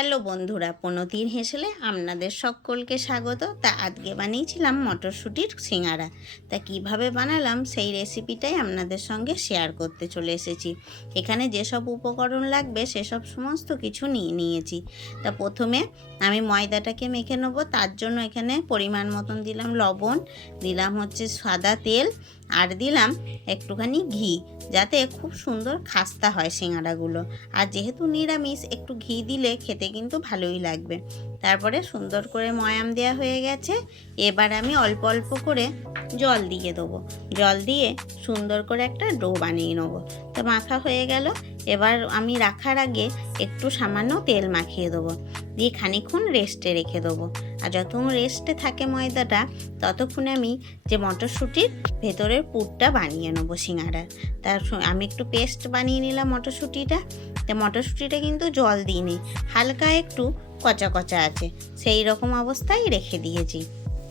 Hello বন্ধুরা, পনতির হেসেলে আপনাদের সকলকে স্বাগত। তা আজকে বানিয়েছিলাম মটরশুঁটির সিঙ্গারা। তা কীভাবে বানালাম সেই রেসিপিটাই আপনাদের সঙ্গে শেয়ার করতে চলে এসেছি। এখানে যেসব উপকরণ লাগবে সেসব সমস্ত কিছু নিয়ে নিয়েছি। তা প্রথমে আমি ময়দাটাকে মেখে নেব। তার জন্য এখানে পরিমাণ মতন দিলাম লবণ, দিলাম হচ্ছে সাদা তেল আর দিলাম একটুখানি ঘি, যাতে খুব সুন্দর খাস্তা হয় সিঙ্গারাগুলো। আর যেহেতু নিরামিষ, একটু ঘি দিলে খেতে কিন্তু ভালোই লাগবে। তারপরে সুন্দর করে ময়াম দেওয়া হয়ে গেছে। এবার আমি অল্প অল্প করে জল দিয়ে দেবো। জল দিয়ে সুন্দর করে একটা ডো বানিয়ে নেব। তো মাখা হয়ে গেল। এবার আমি রাখার আগে একটু সামান্য তেল মাখিয়ে দেবো। দিয়ে খানিক্ষণ রেস্টে রেখে দেবো। আর যতক্ষণ রেস্টে থাকে ময়দাটা, ততক্ষণে আমি যে মটরশুঁটির ভেতরের পুরটা বানিয়ে নেব সিঙ্গারার। তার আমি একটু পেস্ট বানিয়ে নিলাম মটরশুঁটিটা। তো মটরশুঁটিটা কিন্তু জল দিইনি, হালকা একটু কচা কচা আছে, সেই রকম অবস্থায় রেখে দিয়েছি।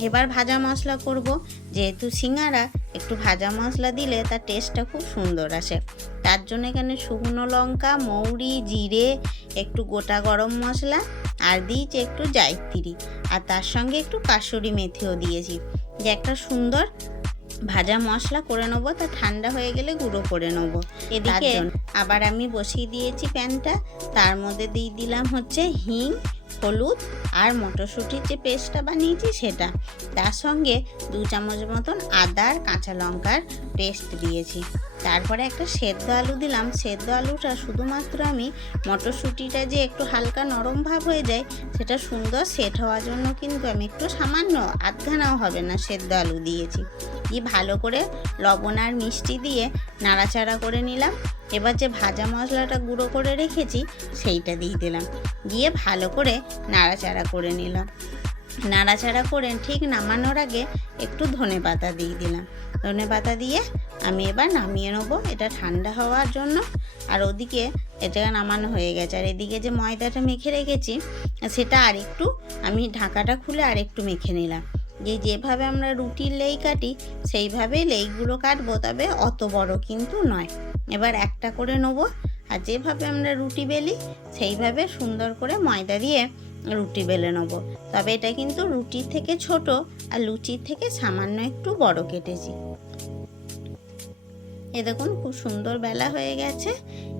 এবার ভাজা মশলা করব, যেহেতু সিঙ্গারা, একটু ভাজা মশলা দিলে তার টেস্টটা খুব সুন্দর আসে। তার জন্য এখানে শুকনো লঙ্কা, মৌরি, জিরে, একটু গোটা গরম মশলা আর দিয়েছি একটু জায়ত্রী। আর তার সঙ্গে একটু কাসুরি মেথিও দিয়েছি। যে একটা সুন্দর ভাজা মশলা করে নেব তা ঠান্ডা হয়ে গেলে গুঁড়ো করে নেব। এদিকে আবার আমি বসিয়ে দিয়েছি প্যানটা। তার মধ্যে দিয়ে দিলাম হচ্ছে হিং হলুদ আর মটরশুঁটির যে পেস্টটা বানিয়েছি সেটা। তার সঙ্গে দু চামচ মতন আদা আর কাঁচা লঙ্কার পেস্ট দিয়েছি। তারপরে একটা সেদ্ধ আলু দিলাম। সেদ্ধ আলুটা শুধুমাত্র আমি মটরশুঁটিটা যে একটু হালকা নরম ভাব হয়ে যায়, সেটা সুন্দর সেট হওয়ার জন্য কিন্তু আমি একটু সামান্য আধখানাও হবে না সেদ্ধ আলু দিয়েছি। দিয়ে ভালো করে লবণ আর মিষ্টি দিয়ে নাড়াচাড়া করে নিলাম। এবার যে ভাজা মশলাটা গুঁড়ো করে রেখেছি, সেইটা দিয়ে দিলাম। দিয়ে ভালো করে নাড়াচাড়া করে নিলাম। নাড়াচাড়া করে ঠিক নামানোর আগে একটু ধনে পাতা দিয়ে দিলাম। ধনে পাতা দিয়ে আমি এবার নামিয়ে নেব। এটা ঠান্ডা হওয়ার জন্য। আর ওদিকে এটা নামানো হয়ে গেছে। আর এদিকে যে ময়দাটা মেখে রেখেছি, সেটা আর একটু আমি ঢাকাটা খুলে আর একটু মেখে নিলাম। যে যেভাবে আমরা রুটির লেই কাটি সেইভাবেই লেইগুলো কাটবো, তবে অত বড় কিন্তু নয়। এবার একটা করে নেব। আর যেভাবে আমরা রুটি বেলি, সেইভাবে সুন্দর করে ময়দা দিয়ে রুটি বেলে নেব। তবে এটা কিন্তু রুটির থেকে ছোট, আর লুচির থেকে সামান্য একটু বড় কেটেছি। এ দেখুন, খুব সুন্দর বেলা হয়ে গেছে।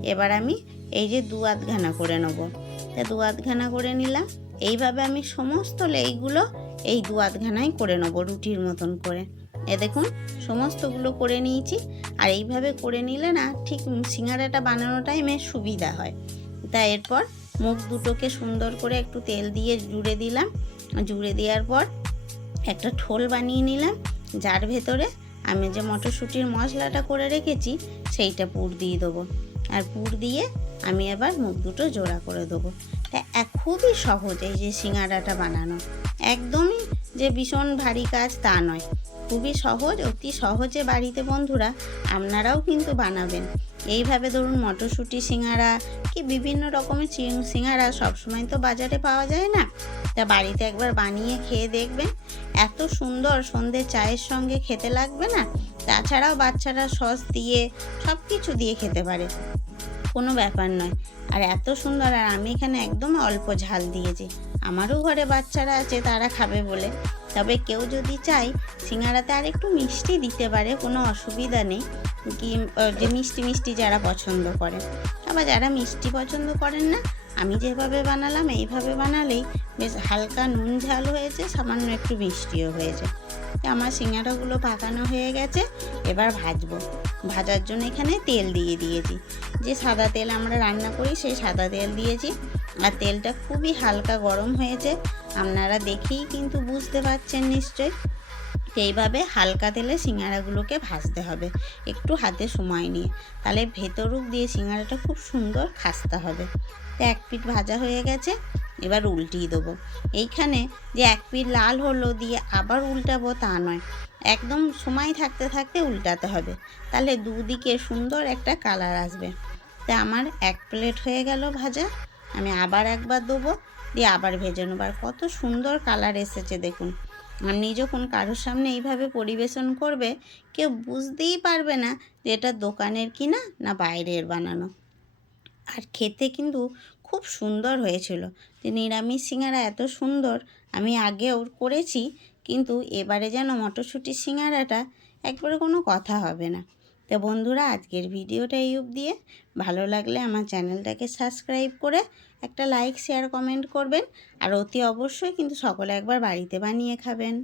এবার আমি এই যে দু আধখানা করে নেব। তা দু আধখানা করে নিলাম। এইভাবে আমি সমস্ত লেইগুলো এই দু আধখানাই করে নেব রুটির মতন করে। এ দেখুন, সমস্তগুলো করে নিয়েছি। আর এইভাবে করে নিলে না, ঠিক সিঙ্গারাটা বানানো টাইমে সুবিধা হয়। তা এরপর মুখ দুটোকে সুন্দর করে একটু তেল দিয়ে জুড়ে দিলাম। জুড়ে দেওয়ার পর একটা ঠোল বানিয়ে নিলাম। যার ভেতরে আমি যে মটরশুঁটির মশলাটা করে রেখেছি, সেইটা পুর দিয়ে দেবো। আর পুর দিয়ে আমি এবার মুখ দুটো জোড়া করে দেবো। তা খুবই সহজ এই যে সিঙ্গারাটা বানানো। একদমই যে ভীষণ ভারী কাজ তা নয়। খুবই সহজ, অতি সহজে বাড়িতে বন্ধুরা আপনারাও কিন্তু বানাবেন। এইভাবে ধরুন মটরশুঁটি সিঙ্গারা কি বিভিন্ন রকমের সিঙ্গারা সবসময় তো বাজারে পাওয়া যায় না। তা বাড়িতে একবার বানিয়ে খেয়ে দেখবেন। এত সুন্দর সন্ধ্যে চায়ের সঙ্গে খেতে লাগবে না? তাছাড়াও বাচ্চারা সস দিয়ে সব কিছু দিয়ে খেতে পারে। কোনো ব্যাপার নয়। আর এত সুন্দর, আর আমি এখানে একদম অল্প ঝাল দিয়েছি। আমারও ঘরে বাচ্চারা আছে, তারা খাবে বলে। তবে কেউ যদি চায়, সিঙ্গারাতে আর একটু মিষ্টি দিতে পারে, কোনো অসুবিধা নেই। কি যে মিষ্টি মিষ্টি যারা পছন্দ করে। আবার যারা মিষ্টি পছন্দ করেন না আমি যেভাবে বানালাম, এইভাবে বানালেই বেশ হালকা নুন ঝাল হয়েছে, সামান্য একটু মিষ্টিও হয়েছে। আমার সিঙ্গারাগুলো পাকানো হয়ে গেছে, এবার ভাজবো। ভাজার জন্য এখানে তেল দিয়ে দিয়েছি। যে সাদা তেল আমরা রান্না করি, সেই সাদা তেল দিয়েছি। আর তেলটা খুবই হালকা গরম হয়েছে, আপনারা দেখেই কিন্তু বুঝতে পারছেন নিশ্চয়ই। এইভাবে হালকা তেলে সিঙ্গারাগুলোকে ভাজতে হবে, একটু হাতে সময় নিয়ে। তাহলে ভেতরুক দিয়ে সিঙ্গারাটা খুব সুন্দর খাস্তা হবে। তো এক পিঠ ভাজা হয়ে গেছে, এবার উল্টিয়ে দেবো। এইখানে যে এক পিঠ লাল হলো দিয়ে আবার উল্টাবো তা নয়। একদম সময় থাকতে থাকতে উল্টাতে হবে। তাহলে দুদিকে সুন্দর একটা কালার আসবে। তা আমার এক প্লেট হয়ে গেল ভাজা। আমি আবার একবার দেবো, দিয়ে আবার ভেজে নেব। আর কত সুন্দর কালার এসেছে দেখুন। আপনি যখন কারোর সামনে এইভাবে পরিবেশন করবে, কেউ বুঝতেই পারবে না যে এটা দোকানের কিনা না বাইরের বানানো। আর খেতে কিন্তু খুব সুন্দর হয়েছিল। নিরামিষ সিঙ্গারা এত সুন্দর, আমি আগেও করেছি, কিন্তু এবারে যেন মটরশুঁটির সিঙ্গারাটা একবারে কোনো কথা হবে না। তো বন্ধুরা, আজকের ভিডিওটা এই অবধি। ভালো লাগলে আমার চ্যানেলটাকে সাবস্ক্রাইব করে একটা লাইক, শেয়ার, কমেন্ট করবেন। আর অতি অবশ্যই কিন্তু সকলে একবার বাড়িতে বানিয়ে খাবেন।